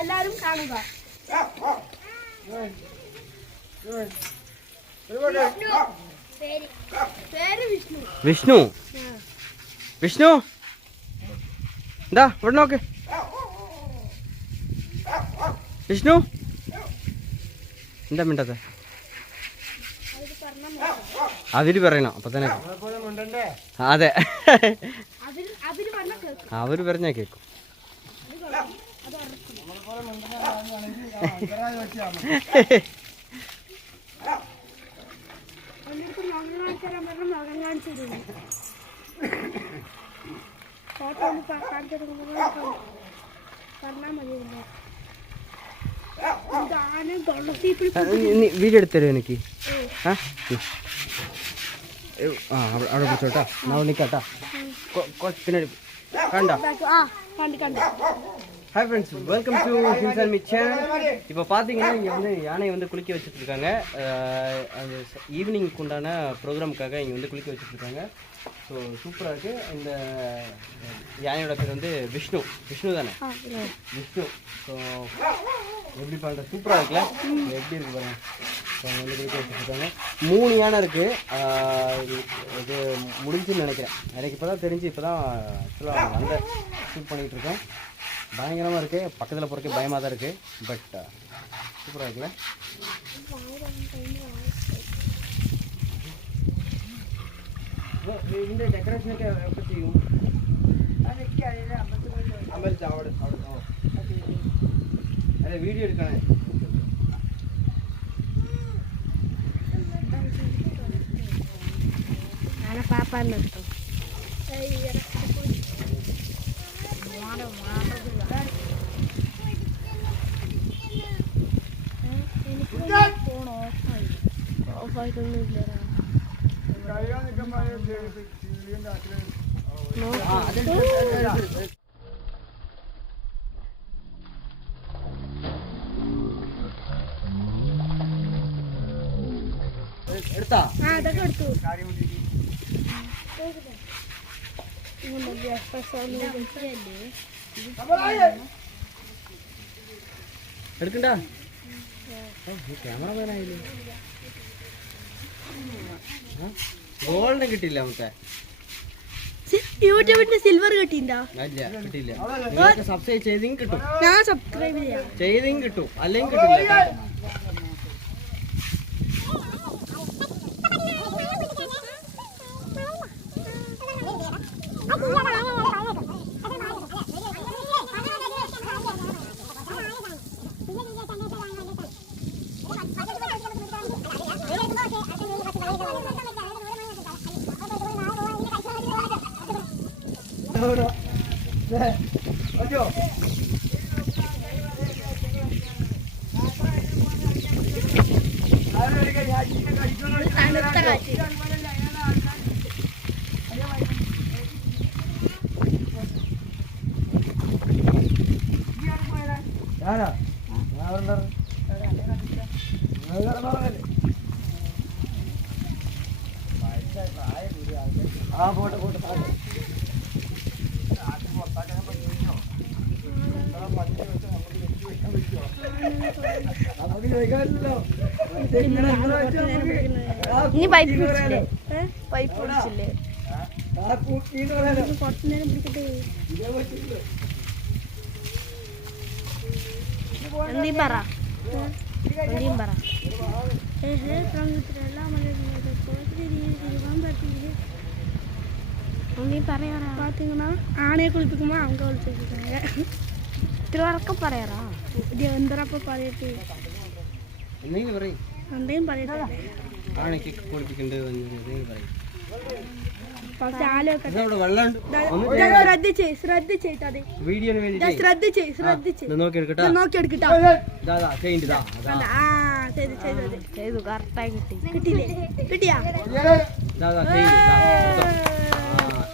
എല്ലാരും കാണുക. വിഷ്ണു വിഷ്ണു എന്താ ഇവിടെ നോക്ക്. വിഷ്ണു എന്താ മിണ്ടത്തെ? അവര് പറയണോ അപ്പൊ തന്നെ? അതെ, അവര് പറഞ്ഞാ കേക്കും. വീഡിയോ എടുത്തരോ എനിക്ക്? അവിടെ പിടിച്ചോട്ടാ, നിൽക്കാട്ടാ. പിന്നെ കണ്ടോ? Hi friends, welcome to hills and me channel. இப்போ பார்த்தீங்கன்னா இங்கே வந்து யானையை வந்து குளிக்க வச்சுட்ருக்காங்க. அது ஈவினிங்க்கு உண்டான ப்ரோக்ராமுக்காக இங்கே வந்து குளிக்க வச்சுட்ருக்காங்க. ஸோ சூப்பராக இருக்குது. இந்த யானையோட பேர் வந்து விஷ்ணு தானே? விஷ்ணு. ஸோ எப்படி பண்ணுற சூப்பராக இருக்குல்ல? எப்படி இருக்குது பாருங்க. ஸோ அங்கே வந்து குளிக்க வச்சுட்ருக்காங்க. 3 யானை இருக்குது. இது முடிஞ்சுன்னு நினைக்கிறேன். எனக்கு இப்போ தான் தெரிஞ்சு, இப்போ தான் ஆக்சுவலாக வந்து ஷூட் பண்ணிகிட்ருக்கேன். பயங்கரமாக இருக்குது. பக்கத்தில் போகிறதுக்கு பயமாக தான் இருக்குது. பட் சூப்பராக இருக்குல்ல? ഇതിൻ്റെ ഡെക്കറേഷനൊക്കെ എവിടെ ചെയ്യും? അമ്പലത്തിൽ അവിടെ അല്ല, വീഡിയോ എടുക്കണേ. പാപ്പാന്ന് ഓഫായിട്ടൊന്നുമില്ല. എടുത്താ? അതൊക്കെ എടുത്തു. എടുക്കണ്ട, ക്യാമറമാനായില്ലേ? ഗോൾഡ് കിട്ടില്ല നമുക്ക്. യൂട്യൂബിന്റെ സിൽവർ കിട്ടിയില്ല? കിട്ടില്ല. സബ്സ്ക്രൈബ് ചെയ്തെങ്കിൽ കിട്ടും. ഞാൻ സബ്സ്ക്രൈബ് ചെയ്യാം. ചെയ്തെങ്കിൽ കിട്ടും, അല്ലെങ്കിൽ കിട്ടില്ല. ഇനി പൈപ്പ് പിടിച്ചില്ലേ? പൈപ്പ് പിടിച്ചില്ലേ? കുറച്ചു നേരം പിടിക്കട്ടെ. എന്തെയും പറ. பாத்தீங்கன்னா ஆணையை குளிப்பிக்குமா அவங்க குளிச்சிருக்காங்க. திருவாரக்க പറയാറാ. എന്തരപ്പ പറയട്ടെ? എന്തെങ്കിലും പറയട്ടെ. ആണയ്ക്ക് കുളിപ്പിക്കേണ്ടത് പറയും.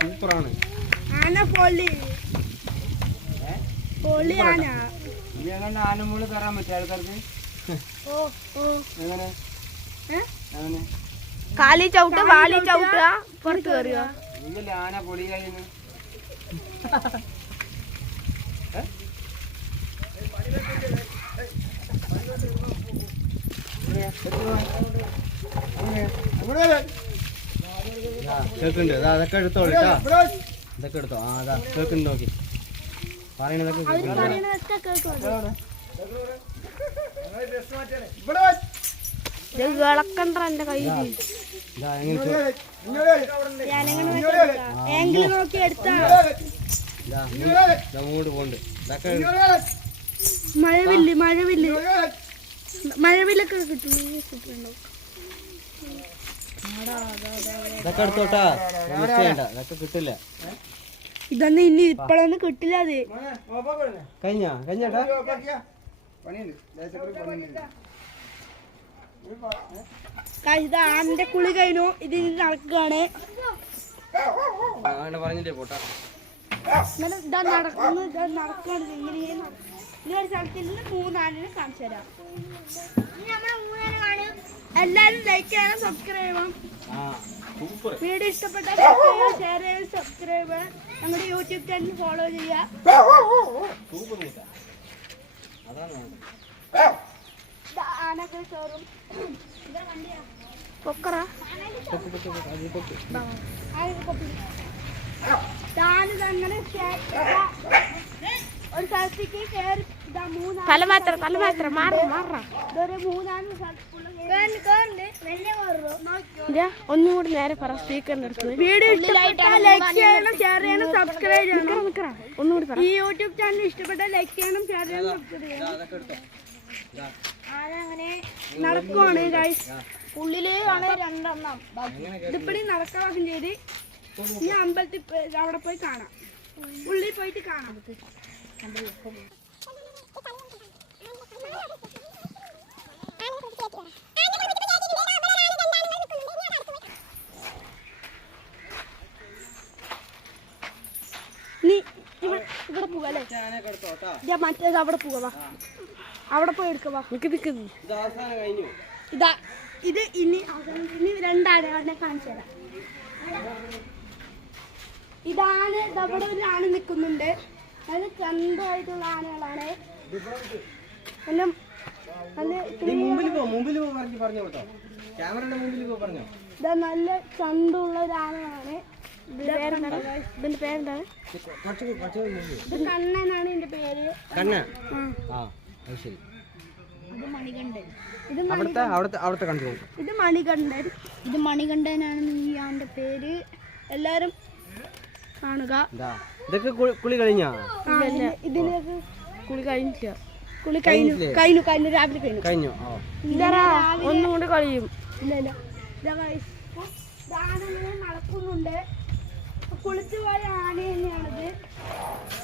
സൂപ്പറാണ്. ആനമൂള് കയറാൻ പറ്റും ആൾക്കാർക്ക്. എങ്ങനെ കാലി ചവിട്ട് വാലി ചവിട്ടുക പുറത്ത് കയറുക. ആന പൊടി കഴിയുന്നു. കേൾക്കുന്നുണ്ട്. അതൊക്കെ എടുത്തോളൂ കേട്ടോ. ഇതൊക്കെ എടുത്തോ. ആ അതാ കേൾക്കുന്നു. നോക്കി പറയണതൊക്കെ വിളക്കണ്ട എന്റെ കയ്യിൽ. ആംഗിൾ നോക്കി എടുത്താ പോണ്ട്. ഇതൊക്കെ മഴവില്ലൊക്കെ കിട്ടും. ഇതൊക്കെ എടുത്തോട്ടാ. ചെയ്യണ്ട. ഇതൊക്കെ കിട്ടില്ല. ഇതൊന്നും ഇനി ഇപ്പോഴൊന്നും കിട്ടില്ല. അത് കഴിഞ്ഞാട്ടാ. ആന്റെ കുളി കഴിഞ്ഞു. ഇത് നടക്കുകയാണ്. പറഞ്ഞിട്ടേ പോട്ടാ. ഇതാ നടക്കുകയാണ്. ഇങ്ങനെ സ്ഥലത്തിൽ നിന്ന് 3 ആണിനെ കാണിച്ചു തരാം. എല്ലാരും ലൈക്ക് ചെയ്യണം, സബ്സ്ക്രൈബ് ചെയ്യണം. വീഡിയോ ഇഷ്ടപ്പെട്ടാൽ ഷെയർ ചെയ്യണം, സബ്സ്ക്രൈബ് ചെയ്യണം. നമ്മുടെ യൂട്യൂബ് ചാനൽ ഫോളോ ചെയ്യുക. ആനൊക്കെ കയറും. പൊക്കറ അങ്ങനെ ഒരു സ്ഥലത്തേക്ക് കയറി. തല മാത്രം ഒന്നും കൂടി നേരെ പറ. സ്പീക്കറിന്റെ അടുത്ത് വീഡിയോ ഇഷ്ടപ്പെട്ടാൽ ലൈക്ക് ചെയ്യണം, ഷെയർ ചെയ്യണം, സബ്സ്ക്രൈബ് ചെയ്യണം. ഒന്നുകൂടി പറ. ഈ യൂട്യൂബ് ചാനൽ ഇഷ്ടപ്പെട്ടാൽ ലൈക്ക് ചെയ്യണം, ഷെയർ ചെയ്യണം, സബ്സ്ക്രൈബ് ചെയ്യണം. അങ്ങനെ നടക്കുവാണ് ഗൈസ്. ഉള്ളില് ആണ് 2 എണ്ണം. ഇതിപ്പടി നടക്കാവാക്കും ചെയ്ത് ഞാൻ അമ്പലത്തിൽ അവിടെ പോയി കാണാം. ഉള്ളിൽ പോയിട്ട് കാണാം. നീ ഇവിടെ പോകല്ലേ? ഞാൻ മറ്റേത് അവിടെ പോകാ. അവിടെ പോയി എടുക്കവാ. ഇതാ ഇത് ഇനി 2 ആനകളെ കാണിച്ചു തരാം. ഇതാണ് ഇവിടെ ഒരു ആന നിൽക്കുന്നുണ്ട്. അത് കണ്ടായിട്ടുള്ള ആനകളാണ്. ഇതാ നല്ല ചണ്ടുള്ള ഒരു ആനയാണ്. ഇതിന്റെ പേരെന്താണ്? ഇത് കണ്ണനാണ് ഇതിന്റെ പേര്. ഇത് മണികണ്ഠൻ. ഇത് മണികണ്ഠനാണ് ഈ ആന്റെ പേര്. എല്ലാരും കാണുക. ഇതൊക്കെ കുളി കഴിഞ്ഞാ? ഇതിലേക്ക് കുളി കഴിഞ്ഞില്ല. കുളി കഴിഞ്ഞു. രാവിലെ കഴിഞ്ഞു. ഒന്നും കൊണ്ട് കഴിയും. ഇല്ല നടക്കുന്നുണ്ട്. കുളിച്ചു പോയ ആന തന്നെയാണിത്.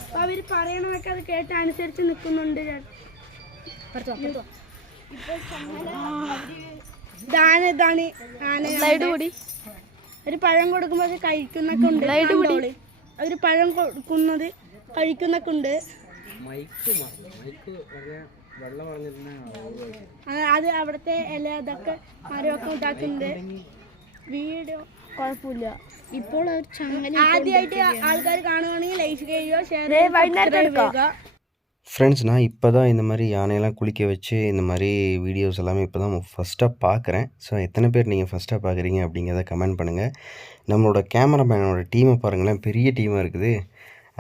അപ്പൊ അവര് പറയണതൊക്കെ അത് കേട്ട് അനുസരിച്ച് നിൽക്കുന്നുണ്ട്. ഒരു പഴം കൊടുക്കുമ്പോ അത് കഴിക്കുന്നൊക്കെ ഉണ്ട്. അവര് പഴം കൊടുക്കുന്നത് കഴിക്കുന്നൊക്കെ ഉണ്ട്. അത് അവിടുത്തെ ഇല അതൊക്കെ മരമൊക്കെ ഇതാക്കുന്നുണ്ട്. വീഡിയോ കുഴപ്പമില്ല. ഇപ്പോൾ ആദ്യമായിട്ട് ആൾക്കാർ കാണുകയാണെങ്കിൽ ലൈക്ക് ചെയ്യുക, ഷെയർ ചെയ്യുക. ஃப்ரெண்ட்ஸ், நான் இப்போ தான் இந்த மாதிரி யானையெல்லாம் குளிக்க வச்சு இந்த மாதிரி வீடியோஸ் எல்லாமே இப்போ தான் ஃபஸ்ட்டாக பார்க்குறேன். ஸோ எத்தனை பேர் நீங்கள் ஃபஸ்ட்டாக பார்க்குறீங்க அப்படிங்கிறத கமெண்ட் பண்ணுங்கள். நம்மளோட கேமராமேனோட டீமை பாருங்களேன், பெரிய டீமாக இருக்குது.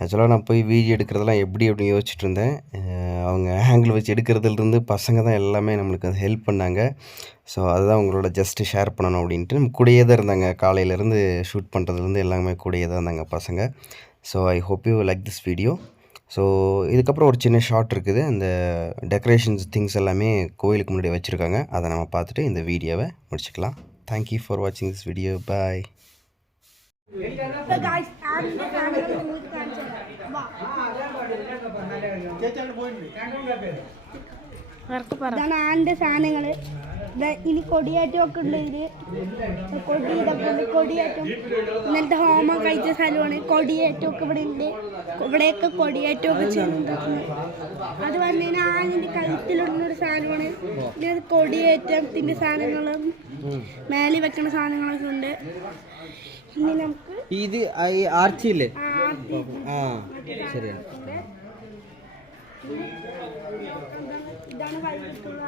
ஆக்சுவலாக நான் போய் வீடியோ எடுக்கிறதெல்லாம் அப்படின்னு யோசிச்சுட்டு இருந்தேன். அவங்க ஆங்கிள் வச்சு எடுக்கிறதுலேருந்து பசங்க தான் எல்லாமே நம்மளுக்கு அது ஹெல்ப் பண்ணாங்க. ஸோ அதுதான் உங்களோட ஜஸ்ட்டு ஷேர் பண்ணணும் அப்படின்ட்டு நம்ம கூடயே தான் இருந்தாங்க. காலையிலேருந்து ஷூட் பண்ணுறதுலேருந்து எல்லாமே கூடயே தான் இருந்தாங்க பசங்க. So I hope you like this video. So இதுக்கப்புறம் ஒரு சின்ன ஷார்ட் இருக்குது. அந்த டெக்கரேஷன்ஸ் திங்ஸ் எல்லாமே கோயிலுக்கு முன்னாடி வச்சுருக்காங்க. அதை நம்ம பார்த்துட்டு இந்த வீடியோவை முடிச்சுக்கலாம். தேங்க்யூ ஃபார் வாட்சிங் திஸ் வீடியோ. பாய். ആന്റെ സാധനങ്ങള് ഇനി കൊടിയേറ്റം ഒക്കെ ഉണ്ട്. ഇതില് കൊടിയേറ്റം ഇന്നലത്തെ ഹോമം കഴിച്ച സ്ഥലമാണ്. കൊടിയേറ്റം ഒക്കെ ഇവിടെ ഉണ്ട്. ഇവിടെയൊക്കെ കൊടിയേറ്റം ഒക്കെ ചെയ്യുന്നുണ്ട്. അത് പറഞ്ഞാൽ ആനന്റെ കഴുത്തിലിടുന്നൊരു സാധനമാണ്. പിന്നെ അത് കൊടിയേറ്റത്തിന്റെ സാധനങ്ങളും മേലെ വെക്കുന്ന സാധനങ്ങളൊക്കെ ഉണ്ട്. ഇനി നമുക്ക് ഇത് ആർച്ചില്ലേ? ആ ശരിയാണ്. ഇതാണ് വൈകിട്ടുള്ള